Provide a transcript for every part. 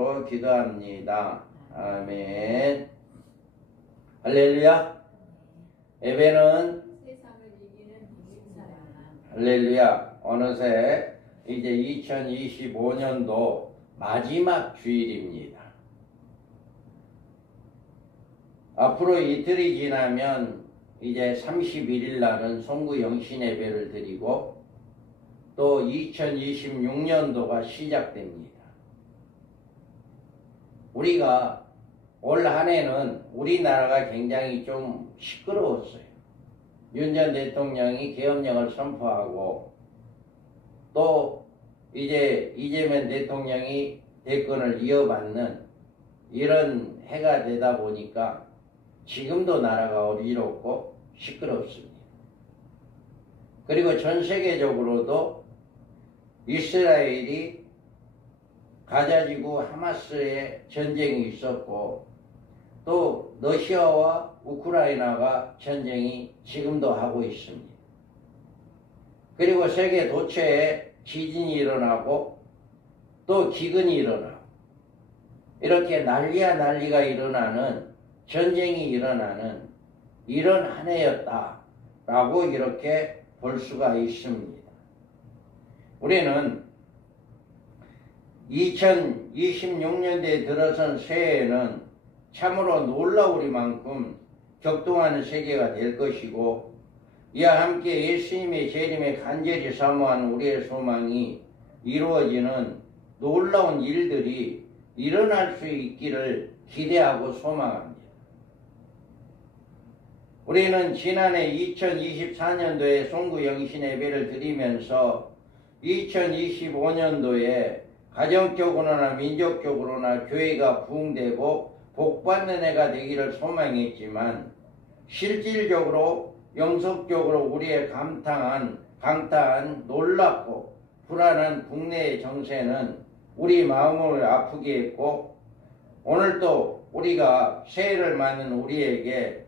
기도합니다. 아멘. 할렐루야. 예배는 할렐루야. 어느새 이제 2025년도 마지막 주일입니다. 앞으로 이틀이 지나면 이제 31일 날은 송구 영신 예배를 드리고 또 2026년도가 시작됩니다. 우리가 올 한 해는 우리나라가 굉장히 좀 시끄러웠어요. 윤 전 대통령이 계엄령을 선포하고 또 이제 이재명 대통령이 대권을 이어받는 이런 해가 되다 보니까 지금도 나라가 어지럽고 시끄럽습니다. 그리고 전 세계적으로도 이스라엘이 가자지구 하마스의 전쟁이 있었고 또 러시아와 우크라이나가 전쟁이 지금도 하고 있습니다. 그리고 세계 도처에 지진이 일어나고 또 기근이 일어나고 이렇게 난리가 일어나는 전쟁이 일어나는 이런 한 해였다라고 이렇게 볼 수가 있습니다. 우리는 2026년대에 들어선 새해에는 참으로 놀라우리만큼 격동하는 세계가 될 것이고 이와 함께 예수님의 재림에 간절히 사모하는 우리의 소망이 이루어지는 놀라운 일들이 일어날 수 있기를 기대하고 소망합니다. 우리는 지난해 2024년도에 송구 영신 예배를 드리면서 2025년도에 가정적으로나 민족적으로나 교회가 부흥되고 복받는 해가 되기를 소망했지만 실질적으로 영속적으로 우리의 강타한 놀랍고 불안한 국내의 정세는 우리 마음을 아프게 했고 오늘도 우리가 새해를 맞는 우리에게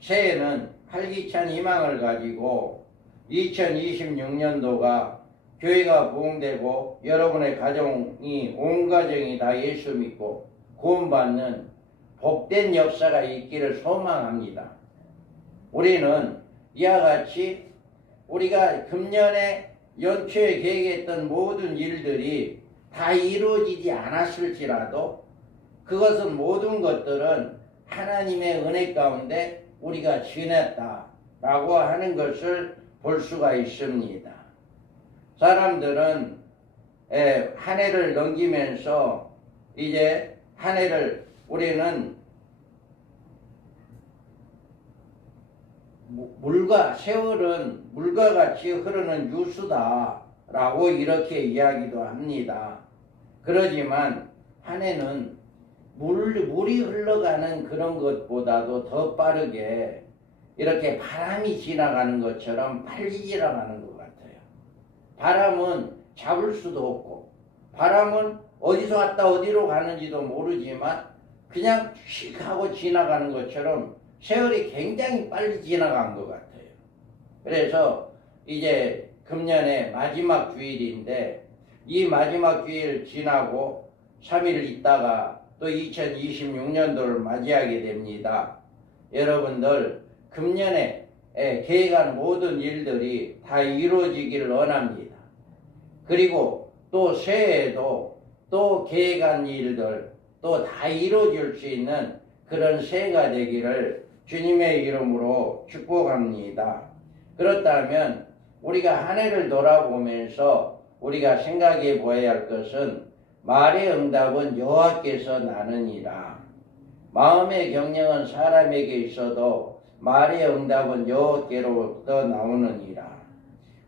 새해는 활기찬 희망을 가지고 2026년도가 교회가 부흥되고 여러분의 가정이 온 가정이 다 예수 믿고 구원받는 복된 역사가 있기를 소망합니다. 우리는 이와 같이 우리가 금년에 연초에 계획했던 모든 일들이 다 이루어지지 않았을지라도 그것은 모든 것들은 하나님의 은혜 가운데 우리가 지냈다라고 하는 것을 볼 수가 있습니다. 사람들은 한 해를 넘기면서 이제 한 해를 우리는 세월은 물과 같이 흐르는 유수다라고 이렇게 이야기도 합니다. 그러지만 한 해는 물이 흘러가는 그런 것보다도 더 빠르게 이렇게 바람이 지나가는 것처럼 빨리 지나가는 것 같아요. 바람은 잡을 수도 없고 바람은 어디서 왔다 어디로 가는지도 모르지만 그냥 휙 하고 지나가는 것처럼 세월이 굉장히 빨리 지나간 것 같아요. 그래서 이제 금년의 마지막 주일인데 이 마지막 주일 지나고 3일 있다가 또 2026년도를 맞이하게 됩니다. 여러분들 금년에 계획한 모든 일들이 다 이루어지기를 원합니다. 그리고 또 새해에도 또 계획한 일들 또 다 이루어질 수 있는 그런 새해가 되기를 주님의 이름으로 축복합니다. 그렇다면 우리가 한 해를 돌아보면서 우리가 생각해 보아야 할 것은 말의 응답은 여호와께서 나느니라. 마음의 경영은 사람에게 있어도 말의 응답은 여호와께로부터 나오느니라.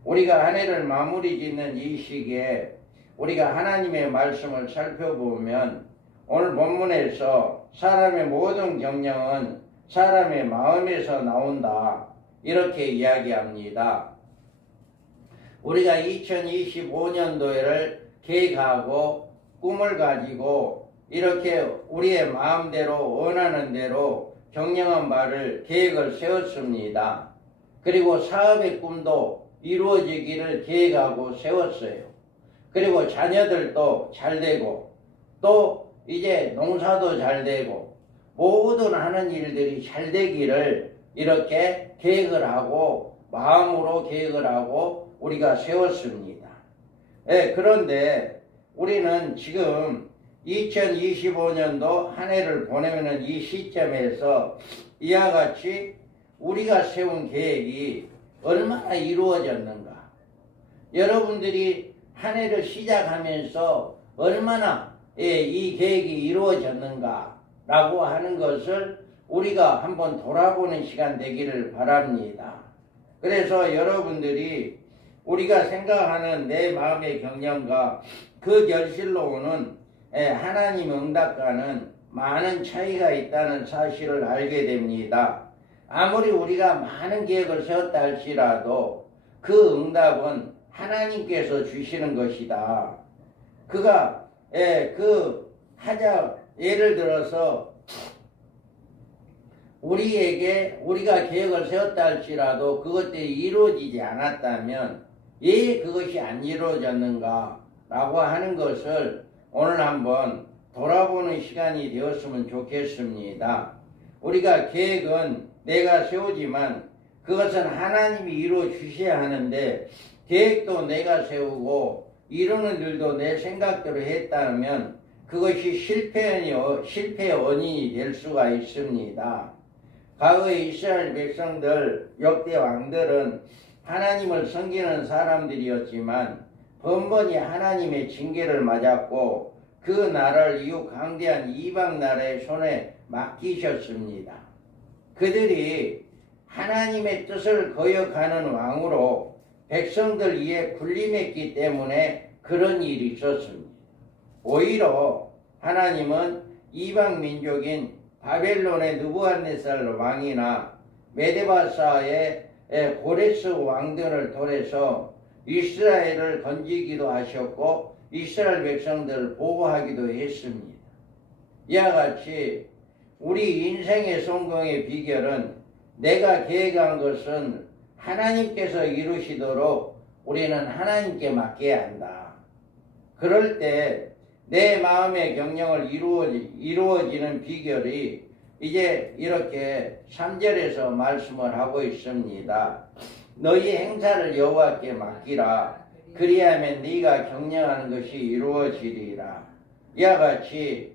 우리가 한 해를 마무리 짓는 이 시기에 우리가 하나님의 말씀을 살펴보면 오늘 본문에서 사람의 모든 경영은 사람의 마음에서 나온다 이렇게 이야기합니다. 우리가 2025년도를 계획하고 꿈을 가지고 이렇게 우리의 마음대로 원하는 대로 경영한 바를 계획을 세웠습니다. 그리고 사업의 꿈도 이루어지기를 계획하고 세웠어요. 그리고 자녀들도 잘 되고 또 이제 농사도 잘 되고 모든 하는 일들이 잘 되기를 이렇게 계획을 하고 마음으로 계획을 하고 우리가 세웠습니다. 예, 그런데 우리는 지금 2025년도 한 해를 보내는 이 시점에서 이와 같이 우리가 세운 계획이 얼마나 이루어졌는가. 여러분들이 한 해를 시작하면서 얼마나 이 계획이 이루어졌는가 라고 하는 것을 우리가 한번 돌아보는 시간 되기를 바랍니다. 그래서 여러분들이 우리가 생각하는 내 마음의 경영과 그 결실로 오는 하나님 응답과는 많은 차이가 있다는 사실을 알게 됩니다. 아무리 우리가 많은 계획을 세웠다 할지라도 그 응답은 하나님께서 주시는 것이다. 그가 예를 들어서 우리가 계획을 세웠다 할지라도 그것들이 이루어지지 않았다면 왜 그것이 안 이루어졌는가 라고 하는 것을 오늘 한번 돌아보는 시간이 되었으면 좋겠습니다. 우리가 계획은 내가 세우지만 그것은 하나님이 이루어 주셔야 하는데 계획도 내가 세우고 이루는 일도 내 생각대로 했다면 그것이 실패의 원인이 될 수가 있습니다. 과거의 이스라엘 백성들, 역대 왕들은 하나님을 섬기는 사람들이었지만 번번이 하나님의 징계를 맞았고 그 나라를 이후 강대한 이방 나라의 손에 맡기셨습니다. 그들이 하나님의 뜻을 거역하는 왕으로 백성들 위에 군림했기 때문에 그런 일이 있었습니다. 오히려 하나님은 이방 민족인 바벨론의 느부갓네살 왕이나 메데바사의 고레스 왕들을 통해서 이스라엘을 건지기도 하셨고 이스라엘 백성들을 보호하기도 했습니다. 이와 같이 우리 인생의 성공의 비결은 내가 계획한 것은 하나님께서 이루시도록 우리는 하나님께 맡겨야 한다. 그럴 때 내 마음의 경영을 이루어지는 비결이 이제 이렇게 3절에서 말씀을 하고 있습니다. 너희 행사를 여호와께 맡기라. 그리하면 네가 경영하는 것이 이루어지리라. 이와 같이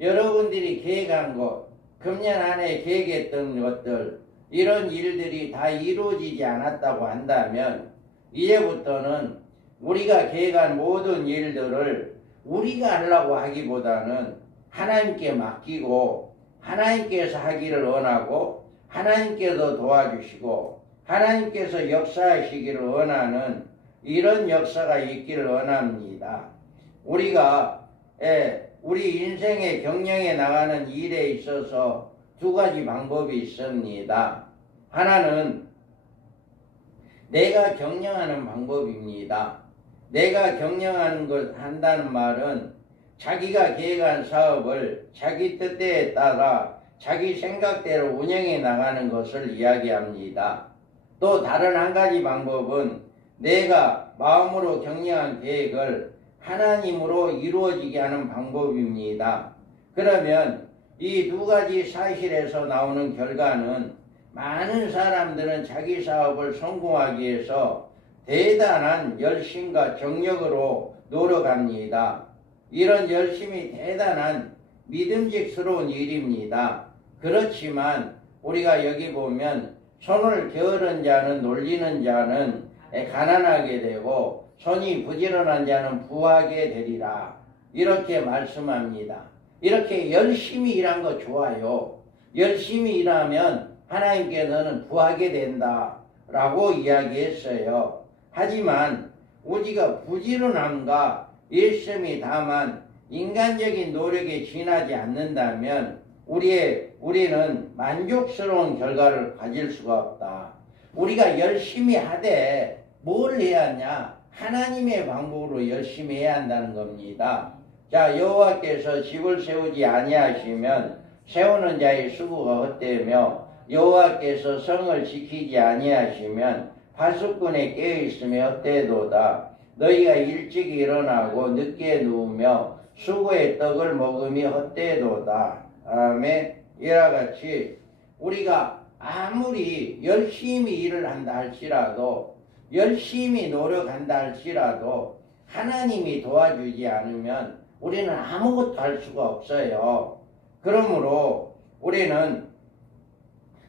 여러분들이 계획한 것, 금년 안에 계획했던 것들, 이런 일들이 다 이루어지지 않았다고 한다면 이제부터는 우리가 계획한 모든 일들을 우리가 하려고 하기보다는 하나님께 맡기고 하나님께서 하기를 원하고 하나님께서 도와주시고 하나님께서 역사하시기를 원하는 이런 역사가 있기를 원합니다. 우리가 우리 인생의 경영에 나가는 일에 있어서 두 가지 방법이 있습니다. 하나는 내가 경영하는 방법입니다. 내가 경영하는 것 한다는 말은 자기가 계획한 사업을 자기 뜻대에 따라 자기 생각대로 운영해 나가는 것을 이야기합니다. 또 다른 한 가지 방법은 내가 마음으로 경영한 계획을 하나님으로 이루어지게 하는 방법입니다. 그러면 이 두 가지 사실에서 나오는 결과는 많은 사람들은 자기 사업을 성공하기 위해서 대단한 열심과 정력으로 노력합니다. 이런 열심이 대단한 믿음직스러운 일입니다. 그렇지만 우리가 여기 보면 손을 게으른 자는 놀리는 자는 가난하게 되고 손이 부지런한 자는 부하게 되리라. 이렇게 말씀합니다. 이렇게 열심히 일한 거 좋아요. 열심히 일하면 하나님께서는 부하게 된다 라고 이야기했어요. 하지만 우리가 부지런함과 열심히 다만 인간적인 노력에 지나지 않는다면 우리는 만족스러운 결과를 가질 수가 없다. 우리가 열심히 하되 뭘 해야 하냐? 하나님의 방법으로 열심히 해야 한다는 겁니다. 자, 여호와께서 집을 세우지 아니하시면 세우는 자의 수고가 헛되며 여호와께서 성을 지키지 아니하시면 파수꾼에 깨어있으며 헛되도다. 너희가 일찍 일어나고 늦게 누우며 수고의 떡을 먹음이 헛되도다. 아멘. 이와 같이 우리가 아무리 열심히 일을 한다 할지라도, 열심히 노력한다 할지라도 하나님이 도와주지 않으면 우리는 아무것도 할 수가 없어요. 그러므로 우리는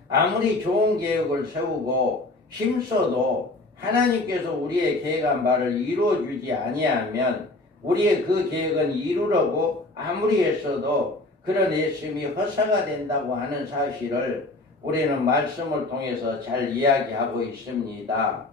아무리 좋은 계획을 세우고 힘써도 하나님께서 우리의 계획한 바를 이루어주지 아니하면 우리의 그 계획은 이루려고 아무리 했어도 그런 애씀이 허사가 된다고 하는 사실을 우리는 말씀을 통해서 잘 이야기하고 있습니다.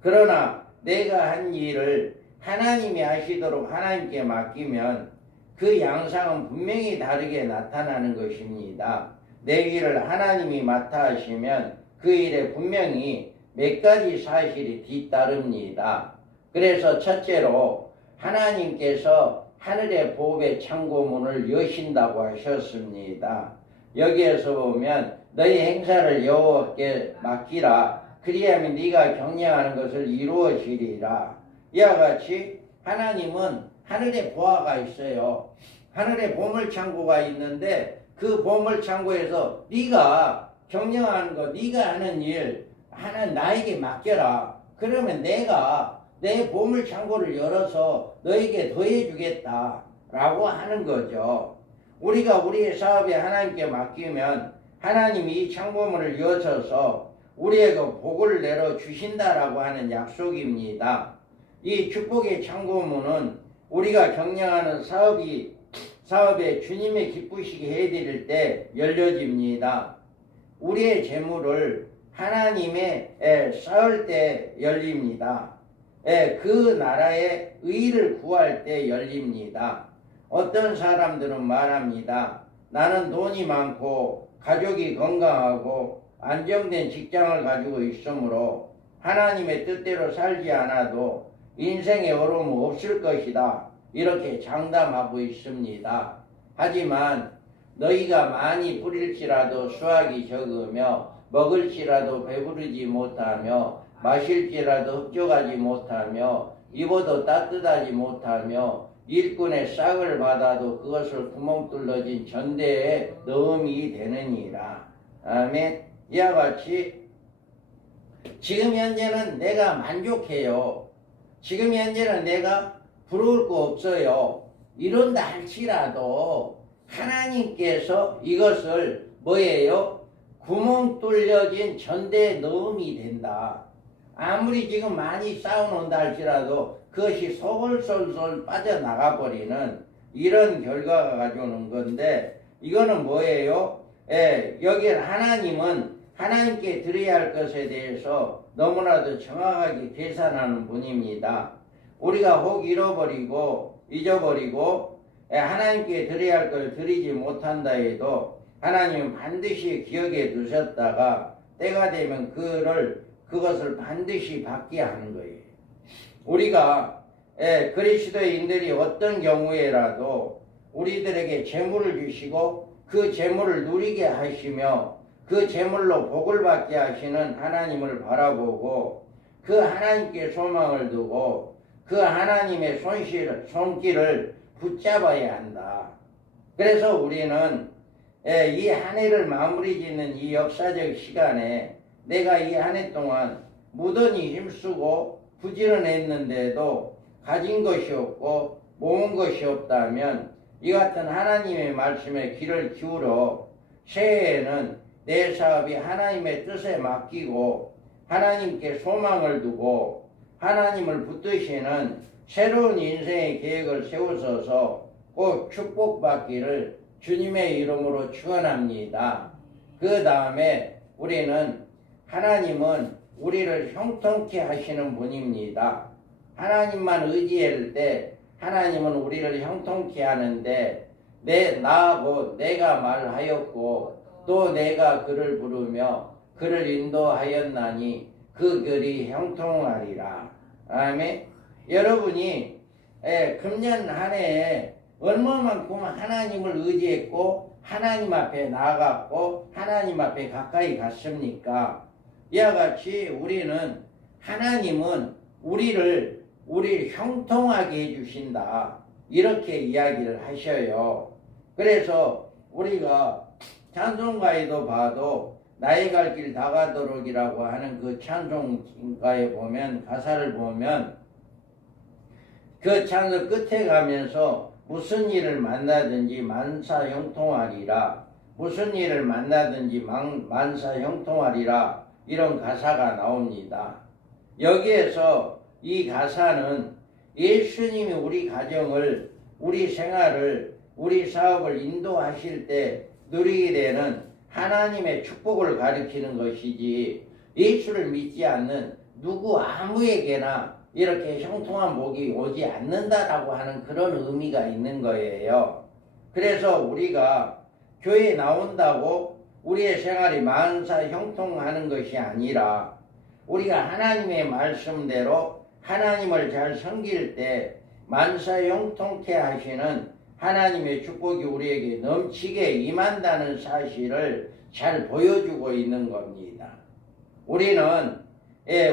그러나 내가 한 일을 하나님이 하시도록 하나님께 맡기면 그 양상은 분명히 다르게 나타나는 것입니다. 내 일을 하나님이 맡아 하시면 그 일에 분명히 몇 가지 사실이 뒤따릅니다. 그래서 첫째로 하나님께서 하늘의 보배 창고문을 여신다고 하셨습니다. 여기에서 보면 너희 행사를 여호와께 맡기라. 그리하면 네가 경영하는 것을 이루어지리라. 이와 같이 하나님은 하늘에 보화가 있어요. 하늘에 보물창고가 있는데 그 보물창고에서 네가 경영하는 거, 네가 하는 일 하는 나에게 맡겨라. 그러면 내가 내 보물창고를 열어서 너에게 더해주겠다 라고 하는 거죠. 우리가 우리의 사업에 하나님께 맡기면 하나님이 이 창고문을 여셔서 우리에게 복을 내려주신다라고 하는 약속입니다. 이 축복의 창고문은 우리가 경영하는 사업에 주님의 기쁘시게 해드릴 때 열려집니다. 우리의 재물을 하나님의 쌓을 때 열립니다. 그 나라의 의를 구할 때 열립니다. 어떤 사람들은 말합니다. 나는 돈이 많고 가족이 건강하고 안정된 직장을 가지고 있으므로 하나님의 뜻대로 살지 않아도 인생의 어려움은 없을 것이다. 이렇게 장담하고 있습니다. 하지만 너희가 많이 뿌릴지라도 수확이 적으며 먹을지라도 배부르지 못하며 마실지라도 흡족하지 못하며 입어도 따뜻하지 못하며 일꾼의 싹을 받아도 그것을 구멍 뚫러진 전대에 넣음이 되느니라. 아멘. 이와 같이 지금 현재는 내가 만족해요. 지금 현재는 내가 부러울 거 없어요. 이런다 할지라도 하나님께서 이것을 뭐예요? 구멍 뚫려진 전대에 넣음이 된다. 아무리 지금 많이 쌓아놓는다 할지라도 그것이 솔솔솔 빠져나가 버리는 이런 결과가 가져오는 건데, 이거는 뭐예요? 여기에 하나님은 하나님께 드려야 할 것에 대해서 너무나도 정확하게 계산하는 분입니다. 우리가 혹 잊어버리고 하나님께 드려야 할 걸 드리지 못한다 해도 하나님은 반드시 기억에 두셨다가 때가 되면 그것을 반드시 받게 하는 거예요. 우리가 그리스도인들이 어떤 경우에라도 우리들에게 재물을 주시고 그 재물을 누리게 하시며 그 재물로 복을 받게 하시는 하나님을 바라보고 그 하나님께 소망을 두고 그 하나님의 손길을 붙잡아야 한다. 그래서 우리는 이 한 해를 마무리 짓는 이 역사적 시간에 내가 이 한 해 동안 무던히 힘쓰고 부지런했는데도 가진 것이 없고 모은 것이 없다면 이 같은 하나님의 말씀에 귀를 기울여 새해에는 내 사업이 하나님의 뜻에 맡기고 하나님께 소망을 두고 하나님을 붙드시는 새로운 인생의 계획을 세우셔서 꼭 축복받기를 주님의 이름으로 축원합니다. 그 다음에 우리는 하나님은 우리를 형통케 하시는 분입니다. 하나님만 의지할 때 하나님은 우리를 형통케 하는데 나하고 내가 말하였고 또 내가 그를 부르며 그를 인도하였나니 그 글이 형통하리라. 아멘. 여러분이 금년 한 해에 얼마만큼 하나님을 의지했고 하나님 앞에 나아갔고 하나님 앞에 가까이 갔습니까? 이와 같이 하나님은 우리를 형통하게 해주신다. 이렇게 이야기를 하셔요. 그래서 우리가 찬송가에도 봐도 나의 갈 길 다가도록이라고 하는 그 찬송가에 보면, 가사를 보면 그 찬송 끝에 가면서 무슨 일을 만나든지 만사 형통하리라, 무슨 일을 만나든지 만사 형통하리라, 이런 가사가 나옵니다. 여기에서 이 가사는 예수님이 우리 가정을, 우리 생활을, 우리 사업을 인도하실 때 누리게 되는 하나님의 축복을 가리키는 것이지, 예수를 믿지 않는 누구 아무에게나 이렇게 형통한 복이 오지 않는다라고 하는 그런 의미가 있는 거예요. 그래서 우리가 교회에 나온다고 우리의 생활이 만사 형통하는 것이 아니라, 우리가 하나님의 말씀대로 하나님을 잘 섬길 때 만사 형통케 하시는 하나님의 축복이 우리에게 넘치게 임한다는 사실을 잘 보여주고 있는 겁니다. 우리는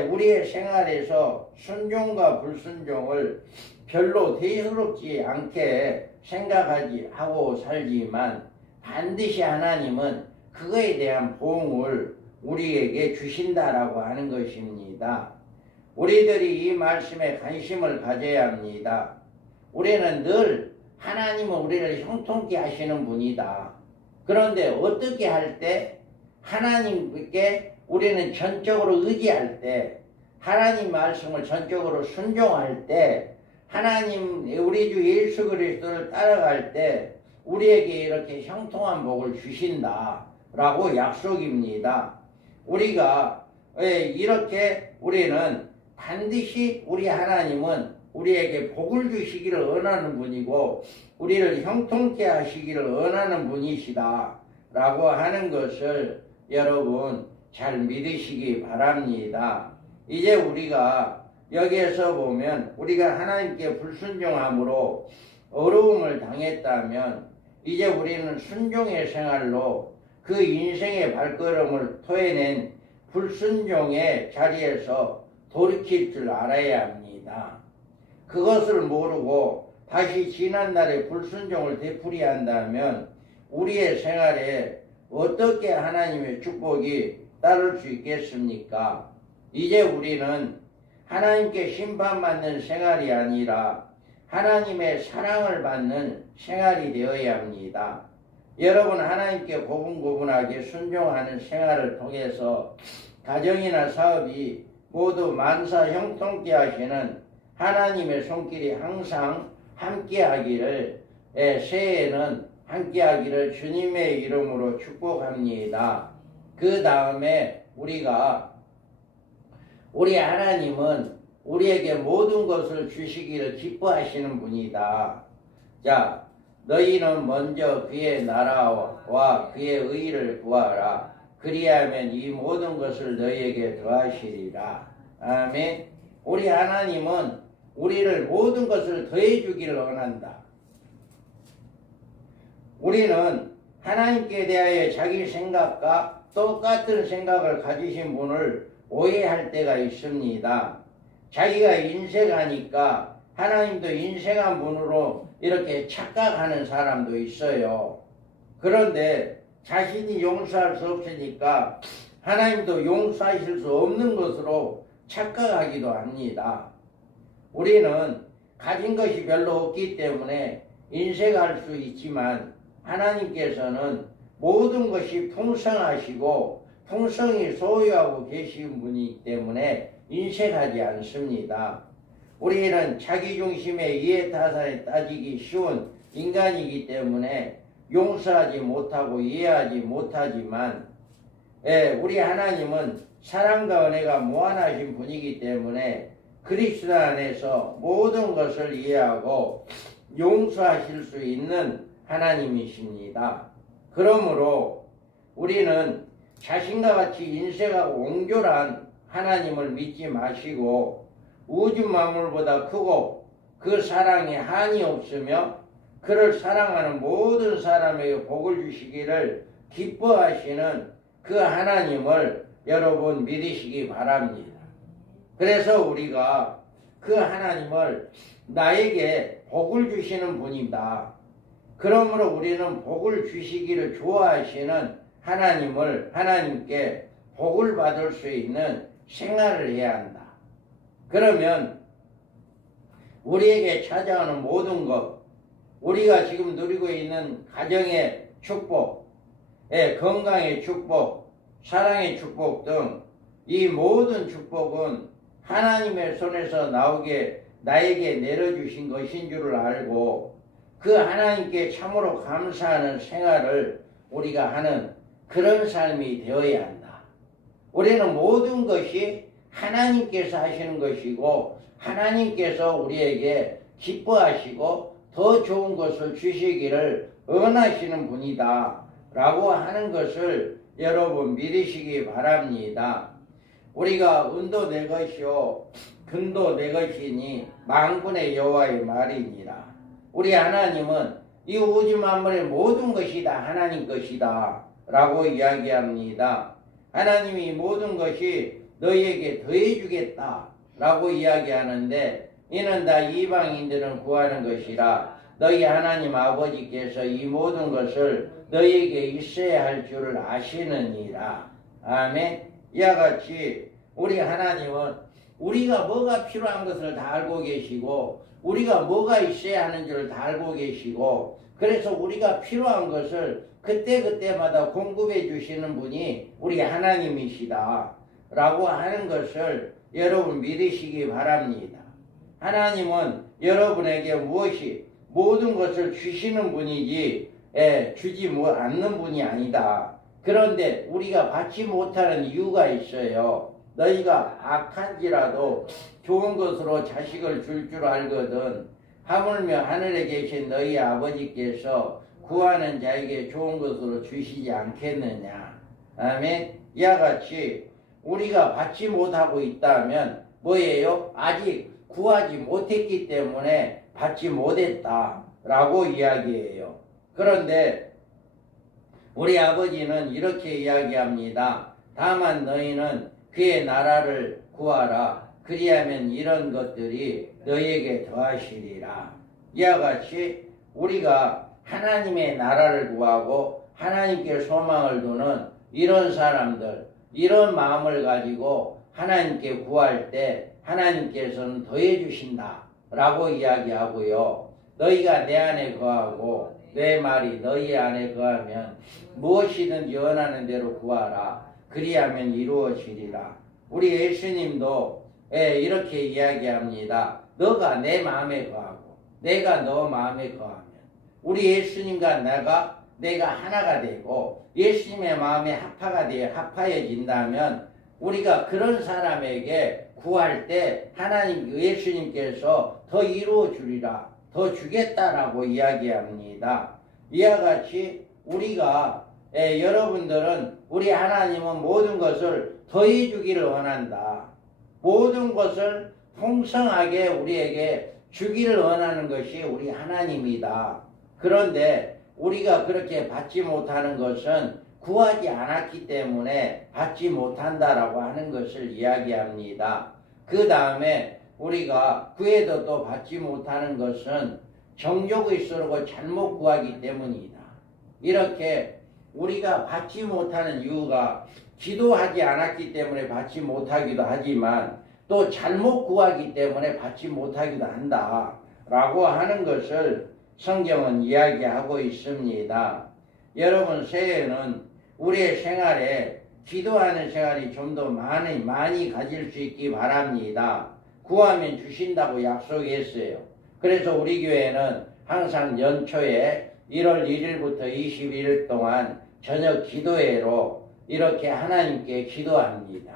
우리의 생활에서 순종과 불순종을 별로 대수롭지 않게 생각하지 하고 살지만, 반드시 하나님은 그거에 대한 보응을 우리에게 주신다라고 하는 것입니다. 우리들이 이 말씀에 관심을 가져야 합니다. 우리는 늘 하나님은 우리를 형통케 하시는 분이다. 그런데 어떻게 할 때, 하나님께 우리는 전적으로 의지할 때, 하나님 말씀을 전적으로 순종할 때, 하나님 우리 주 예수 그리스도를 따라갈 때 우리에게 이렇게 형통한 복을 주신다라고 약속입니다. 우리가 이렇게 우리는 반드시 우리 하나님은 우리에게 복을 주시기를 원하는 분이고 우리를 형통케 하시기를 원하는 분이시다 라고 하는 것을 여러분 잘 믿으시기 바랍니다. 이제 우리가 여기에서 보면, 우리가 하나님께 불순종함으로 어려움을 당했다면 이제 우리는 순종의 생활로 그 인생의 발걸음을 토해낸 불순종의 자리에서 돌이킬 줄 알아야 합니다. 그것을 모르고 다시 지난날의 불순종을 되풀이한다면 우리의 생활에 어떻게 하나님의 축복이 따를 수 있겠습니까? 이제 우리는 하나님께 심판받는 생활이 아니라 하나님의 사랑을 받는 생활이 되어야 합니다. 여러분, 하나님께 고분고분하게 순종하는 생활을 통해서 가정이나 사업이 모두 만사 형통케 하시는 하나님의 손길이 항상 함께하기를, 새해에는 함께하기를 주님의 이름으로 축복합니다. 그 다음에 우리 하나님은 우리에게 모든 것을 주시기를 기뻐하시는 분이다. 자, 너희는 먼저 그의 나라와 그의 의를 구하라. 그리하면 이 모든 것을 너희에게 더하시리라. 아멘. 우리 하나님은 우리를 모든 것을 더해 주기를 원한다. 우리는 하나님께 대하여 자기 생각과 똑같은 생각을 가지신 분을 오해할 때가 있습니다. 자기가 인색하니까 하나님도 인색한 분으로 이렇게 착각하는 사람도 있어요. 그런데 자신이 용서할 수 없으니까 하나님도 용서하실 수 없는 것으로 착각하기도 합니다. 우리는 가진 것이 별로 없기 때문에 인색할 수 있지만 하나님께서는 모든 것이 풍성하시고 풍성히 소유하고 계신 분이기 때문에 인색하지 않습니다. 우리는 자기중심의 이해타산에 따지기 쉬운 인간이기 때문에 용서하지 못하고 이해하지 못하지만, 우리 하나님은 사랑과 은혜가 무한하신 분이기 때문에 그리스도 안에서 모든 것을 이해하고 용서하실 수 있는 하나님이십니다. 그러므로 우리는 자신과 같이 인색하고 옹졸한 하나님을 믿지 마시고 우주 만물보다 크고 그 사랑에 한이 없으며 그를 사랑하는 모든 사람에게 복을 주시기를 기뻐하시는 그 하나님을 여러분 믿으시기 바랍니다. 그래서 우리가 그 하나님을 나에게 복을 주시는 분이다. 그러므로 우리는 복을 주시기를 좋아하시는 하나님께 복을 받을 수 있는 생활을 해야 한다. 그러면 우리에게 찾아오는 모든 것, 우리가 지금 누리고 있는 가정의 축복, 건강의 축복, 사랑의 축복 등 이 모든 축복은 하나님의 손에서 나에게 내려주신 것인 줄을 알고 그 하나님께 참으로 감사하는 생활을 우리가 하는 그런 삶이 되어야 한다. 우리는 모든 것이 하나님께서 하시는 것이고 하나님께서 우리에게 기뻐하시고 더 좋은 것을 주시기를 원하시는 분이다 라고 하는 것을 여러분 믿으시기 바랍니다. 우리가 은도 내 것이요 금도 내 것이니 만군의 여호와의 말이니라. 우리 하나님은 이 우주 만물의 모든 것이 다 하나님 것이다 라고 이야기합니다. 하나님이 모든 것이 너희에게 더해주겠다 라고 이야기하는데 이는 다 이방인들은 구하는 것이라 너희 하나님 아버지께서 이 모든 것을 너희에게 있어야 할 줄을 아시느니라. 아멘. 이와 같이 우리 하나님은 우리가 뭐가 필요한 것을 다 알고 계시고 우리가 뭐가 있어야 하는 줄을 다 알고 계시고 그래서 우리가 필요한 것을 그때그때마다 공급해 주시는 분이 우리 하나님이시다 라고 하는 것을 여러분 믿으시기 바랍니다. 하나님은 여러분에게 모든 것을 주시는 분이지 주지 않는 분이 아니다. 그런데 우리가 받지 못하는 이유가 있어요. 너희가 악한지라도 좋은 것으로 자식을 줄 줄 알거든 하물며 하늘에 계신 너희 아버지께서 구하는 자에게 좋은 것으로 주시지 않겠느냐. 아멘. 이와 같이 우리가 받지 못하고 있다면 뭐예요? 아직 구하지 못했기 때문에 받지 못했다 라고 이야기해요. 그런데 우리 아버지는 이렇게 이야기합니다. 다만 너희는 그의 나라를 구하라. 그리하면 이런 것들이 너희에게 더하시리라. 이와 같이 우리가 하나님의 나라를 구하고 하나님께 소망을 두는 이런 사람들, 이런 마음을 가지고 하나님께 구할 때 하나님께서는 더해 주신다 라고 이야기하고요. 너희가 내 안에 거하고 내 말이 너희 안에 거하면 무엇이든지 원하는 대로 구하라. 그리하면 이루어지리라. 우리 예수님도 이렇게 이야기합니다. 너가 내 마음에 거하고 내가 너 마음에 거하면 우리 예수님과 내가 하나가 되고 예수님의 마음에 합하여진다면 우리가 그런 사람에게 구할 때 하나님 예수님께서 더 이루어 주리라. 더 주겠다라고 이야기합니다. 이와 같이 우리가 여러분들은 우리 하나님은 모든 것을 더해 주기를 원한다. 모든 것을 풍성하게 우리에게 주기를 원하는 것이 우리 하나님이다. 그런데 우리가 그렇게 받지 못하는 것은 구하지 않았기 때문에 받지 못한다라고 하는 것을 이야기합니다. 그 다음에 우리가 구해도 또 받지 못하는 것은 정욕의수로 잘못 구하기 때문이다. 이렇게 우리가 받지 못하는 이유가 기도하지 않았기 때문에 받지 못하기도 하지만 또 잘못 구하기 때문에 받지 못하기도 한다 라고 하는 것을 성경은 이야기하고 있습니다. 여러분 새해에는 우리의 생활에 기도하는 생활이 좀 더 많이 가질 수 있기 바랍니다. 구하면 주신다고 약속했어요. 그래서 우리 교회는 항상 연초에 1월 1일부터 21일 동안 저녁 기도회로 이렇게 하나님께 기도합니다.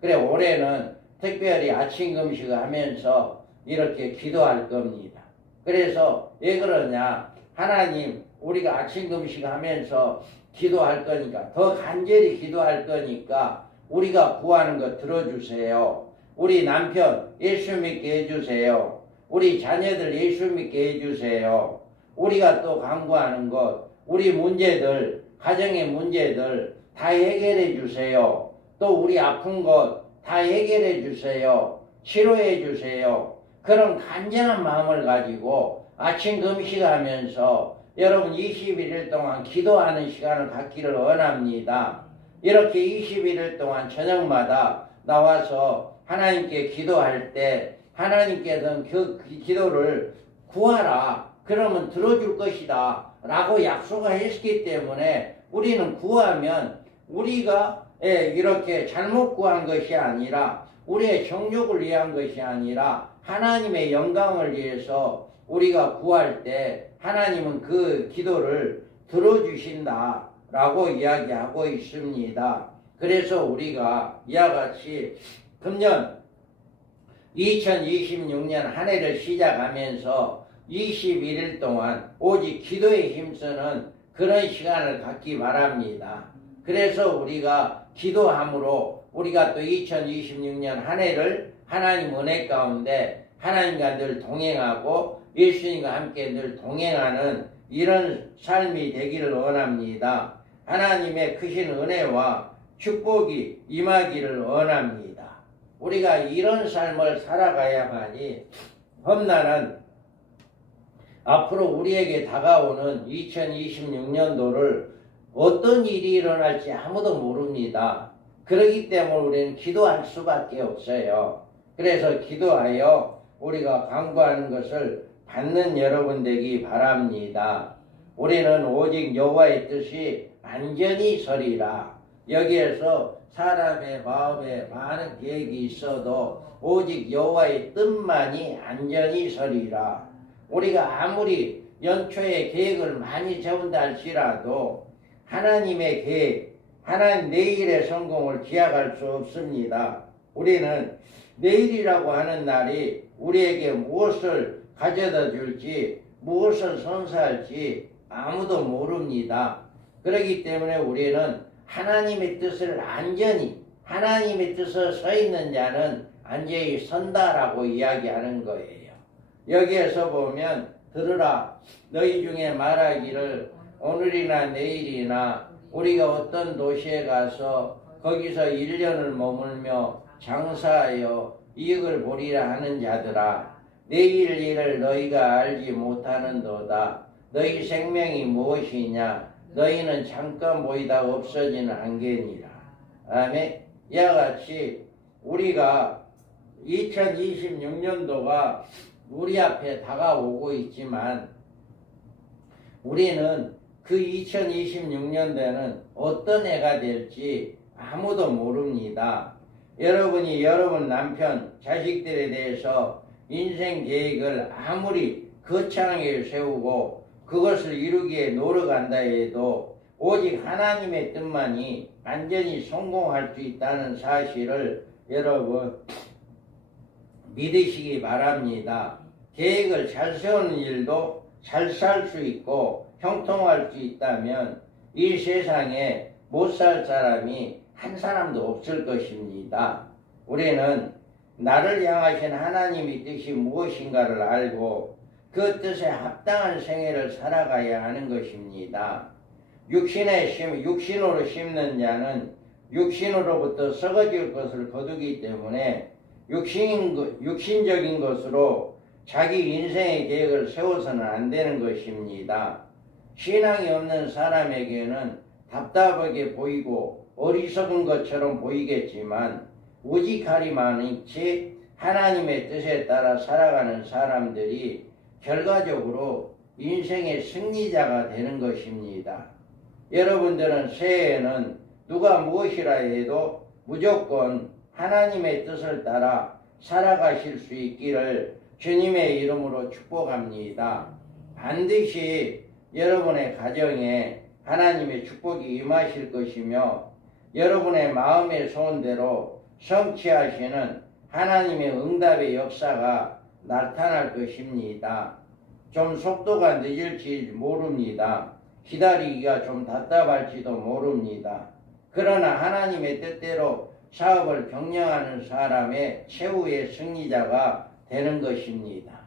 그래 올해는 특별히 아침 금식을 하면서 이렇게 기도할 겁니다. 그래서 왜 그러냐? 하나님 우리가 아침 금식 하면서 기도할 거니까 더 간절히 기도할 거니까 우리가 구하는 거 들어주세요. 우리 남편 예수 믿게 해주세요. 우리 자녀들 예수 믿게 해주세요. 우리가 또 간구하는 것 우리 문제들 가정의 문제들 다 해결해 주세요. 또 우리 아픈 것 다 해결해 주세요. 치료해 주세요. 그런 간절한 마음을 가지고 아침 금식하면서 여러분 21일 동안 기도하는 시간을 갖기를 원합니다. 이렇게 21일 동안 저녁마다 나와서 하나님께 기도할 때 하나님께서는 그 기도를 구하라. 그러면 들어줄 것이다. 라고 약속을 했기 때문에 우리는 구하면 우리가 이렇게 잘못 구한 것이 아니라 우리의 정욕을 위한 것이 아니라 하나님의 영광을 위해서 우리가 구할 때 하나님은 그 기도를 들어주신다 라고 이야기하고 있습니다. 그래서 우리가 이와 같이 금년 2026년 한 해를 시작하면서 21일 동안 오직 기도에 힘쓰는 그런 시간을 갖기 바랍니다. 그래서 우리가 기도함으로 우리가 또 2026년 한 해를 하나님 은혜 가운데 하나님과 늘 동행하고 예수님과 함께 늘 동행하는 이런 삶이 되기를 원합니다. 하나님의 크신 은혜와 축복이 임하기를 원합니다. 우리가 이런 삶을 살아가야만이 험난한 앞으로 우리에게 다가오는 2026년도를 어떤 일이 일어날지 아무도 모릅니다. 그렇기 때문에 우리는 기도할 수밖에 없어요. 그래서 기도하여 우리가 간구하는 것을 받는 여러분 되기 바랍니다. 우리는 오직 여호와의 뜻이 안전히 서리라. 여기에서 사람의 마음에 많은 계획이 있어도 오직 여호와의 뜻만이 안전히 서리라. 우리가 아무리 연초에 계획을 많이 세운다 할지라도 하나님의 계획, 하나님 내일의 성공을 기약할 수 없습니다. 우리는 내일이라고 하는 날이 우리에게 무엇을 가져다 줄지, 무엇을 선사할지 아무도 모릅니다. 그렇기 때문에 우리는 하나님의 뜻을 안전히, 하나님의 뜻에 서 있는 자는 안전히 선다라고 이야기하는 거예요. 여기에서 보면 들으라 너희 중에 말하기를 오늘이나 내일이나 우리가 어떤 도시에 가서 거기서 1년을 머물며 장사하여 이익을 보리라 하는 자들아 내일 일을 너희가 알지 못하는도다. 너희 생명이 무엇이냐 너희는 잠깐 보이다 없어지는 안개니라. 아멘. 이와 같이 우리가 2026년도가 우리 앞에 다가오고 있지만 우리는 그 2026년도에는 어떤 해가 될지 아무도 모릅니다. 여러분이 여러분 남편, 자식들에 대해서 인생 계획을 아무리 거창하게 세우고 그것을 이루기에 노력한다 해도 오직 하나님의 뜻만이 완전히 성공할 수 있다는 사실을 여러분 믿으시기 바랍니다. 계획을 잘 세우는 일도 잘 살 수 있고 형통할 수 있다면 이 세상에 못 살 사람이 한 사람도 없을 것입니다. 우리는 나를 향하신 하나님의 뜻이 무엇인가를 알고 그 뜻에 합당한 생애를 살아가야 하는 것입니다. 육신으로 심는 자는 육신으로부터 썩어질 것을 거두기 때문에 육신적인 것으로 자기 인생의 계획을 세워서는 안 되는 것입니다. 신앙이 없는 사람에게는 답답하게 보이고 어리석은 것처럼 보이겠지만 우직하리만치 하나님의 뜻에 따라 살아가는 사람들이 결과적으로 인생의 승리자가 되는 것입니다. 여러분들은 새해에는 누가 무엇이라 해도 무조건 하나님의 뜻을 따라 살아가실 수 있기를 주님의 이름으로 축복합니다. 반드시 여러분의 가정에 하나님의 축복이 임하실 것이며 여러분의 마음의 소원대로 성취하시는 하나님의 응답의 역사가 나타날 것입니다. 좀 속도가 늦을지 모릅니다. 기다리기가 좀 답답할지도 모릅니다. 그러나 하나님의 뜻대로 사업을 경영하는 사람의 최후의 승리자가 되는 것입니다.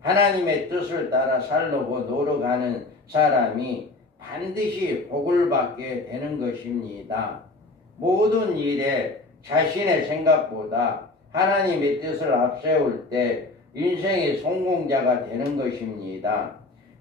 하나님의 뜻을 따라 살려고 노력하는 사람이 반드시 복을 받게 되는 것입니다. 모든 일에 자신의 생각보다 하나님의 뜻을 앞세울 때 인생의 성공자가 되는 것입니다.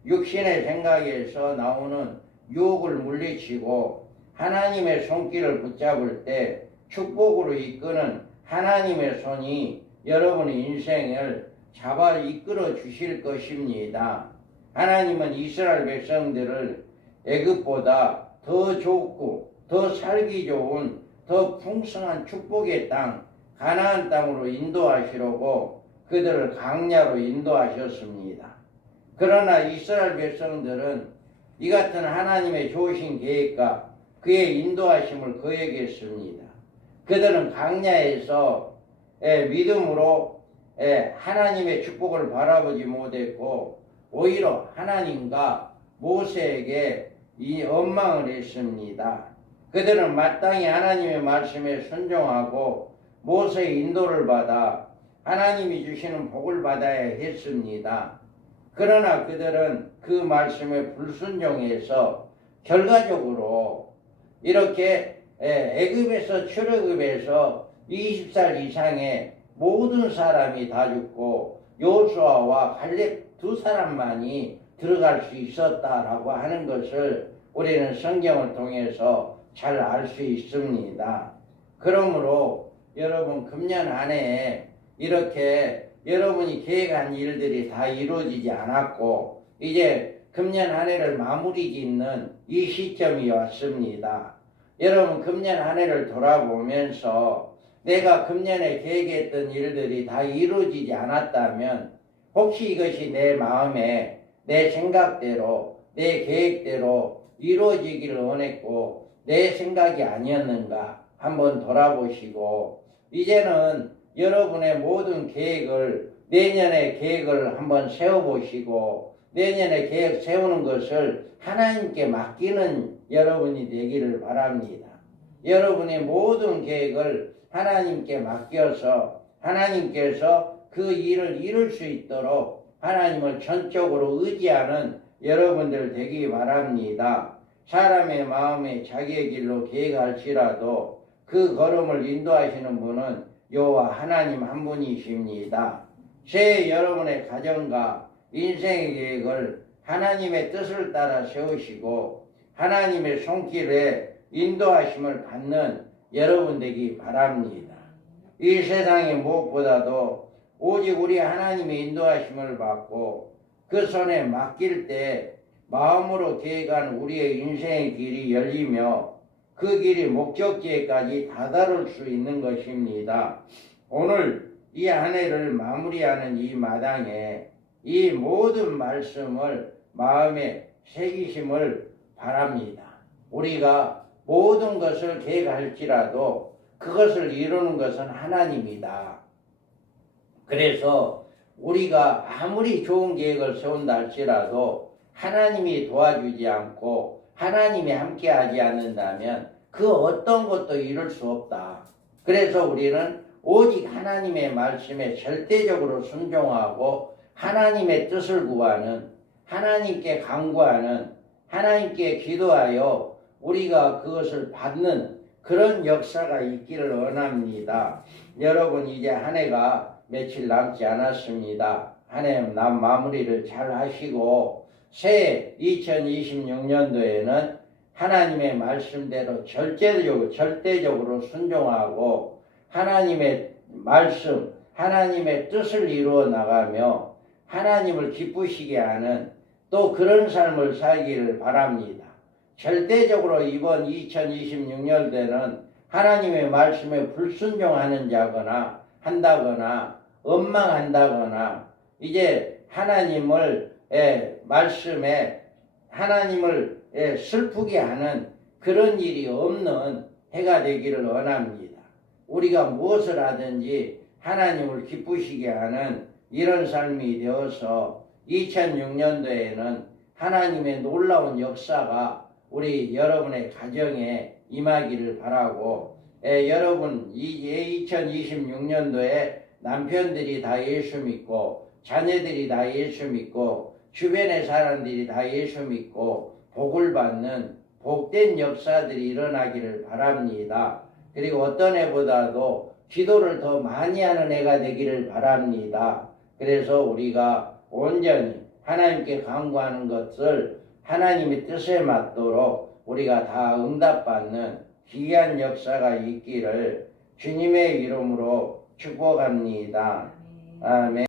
육신의 생각에서 나오는 유혹을 물리치고 하나님의 손길을 붙잡을 때 축복으로 이끄는 하나님의 손이 여러분의 인생을 잡아 이끌어 주실 것입니다. 하나님은 이스라엘 백성들을 애굽보다 더 좋고 더 살기 좋은 더 풍성한 축복의 땅 가나안 땅으로 인도하시려고 그들을 강야로 인도하셨습니다. 그러나 이스라엘 백성들은 이 같은 하나님의 좋으신 계획과 그의 인도하심을 거역했습니다. 그들은 강야에서 믿음으로 하나님의 축복을 바라보지 못했고 오히려 하나님과 모세에게 이 원망을 했습니다. 그들은 마땅히 하나님의 말씀에 순종하고 모세의 인도를 받아 하나님이 주시는 복을 받아야 했습니다. 그러나 그들은 그 말씀에 불순종해서 결과적으로 이렇게 애굽에서 출애굽에서 20살 이상의 모든 사람이 다 죽고 여호수아와 갈렙 두 사람만이 들어갈 수 있었다라고 하는 것을 우리는 성경을 통해서 잘 알 수 있습니다. 그러므로 여러분 금년 한 해에 이렇게 여러분이 계획한 일들이 다 이루어지지 않았고 이제 금년 한 해를 마무리 짓는 이 시점이 왔습니다. 여러분 금년 한 해를 돌아보면서 내가 금년에 계획했던 일들이 다 이루어지지 않았다면 혹시 이것이 내 마음에 내 생각대로 내 계획대로 이루어지기를 원했고 내 생각이 아니었는가 한번 돌아보시고 이제는 여러분의 모든 계획을 내년의 계획을 한번 세워보시고 내년의 계획 세우는 것을 하나님께 맡기는 여러분이 되기를 바랍니다. 여러분의 모든 계획을 하나님께 맡겨서 하나님께서 그 일을 이룰 수 있도록 하나님을 전적으로 의지하는 여러분들 되기 바랍니다. 사람의 마음에 자기의 길로 계획할지라도 그 걸음을 인도하시는 분은 여호와 하나님 한 분이십니다. 새해 여러분의 가정과 인생의 계획을 하나님의 뜻을 따라 세우시고 하나님의 손길에 인도하심을 받는 여러분 되기 바랍니다. 이 세상의 무엇보다도 오직 우리 하나님의 인도하심을 받고 그 손에 맡길 때 마음으로 계획한 우리의 인생의 길이 열리며 그 길이 목적지에까지 다다를 수 있는 것입니다. 오늘 이 한 해를 마무리하는 이 마당에 이 모든 말씀을 마음에 새기심을 바랍니다. 우리가 모든 것을 계획할지라도 그것을 이루는 것은 하나님이다. 그래서 우리가 아무리 좋은 계획을 세운다 할지라도 하나님이 도와주지 않고 하나님이 함께하지 않는다면 그 어떤 것도 이룰 수 없다. 그래서 우리는 오직 하나님의 말씀에 절대적으로 순종하고 하나님의 뜻을 구하는 하나님께 간구하는 하나님께 기도하여 우리가 그것을 받는 그런 역사가 있기를 원합니다. 여러분 이제 한 해가 며칠 남지 않았습니다. 한 해 마무리를 잘 하시고 새해 2026년도에는 하나님의 말씀대로 절대적으로 순종하고 하나님의 말씀, 하나님의 뜻을 이루어 나가며 하나님을 기쁘시게 하는 또 그런 삶을 살기를 바랍니다. 절대적으로 이번 2026년도에는 하나님의 말씀에 불순종하는 자거나 한다거나 원망한다거나 이제 하나님을 말씀에 하나님을 슬프게 하는 그런 일이 없는 해가 되기를 원합니다. 우리가 무엇을 하든지 하나님을 기쁘시게 하는 이런 삶이 되어서 2006년도에는 하나님의 놀라운 역사가 우리 여러분의 가정에 임하기를 바라고 여러분 이제 2026년도에 남편들이 다 예수 믿고 자녀들이 다 예수 믿고 주변의 사람들이 다 예수 믿고 복을 받는 복된 역사들이 일어나기를 바랍니다. 그리고 어떤 해보다도 기도를 더 많이 하는 해가 되기를 바랍니다. 그래서 우리가 온전히 하나님께 간구하는 것을 하나님의 뜻에 맞도록 우리가 다 응답받는 귀한 역사가 있기를 주님의 이름으로 축복합니다. 아멘.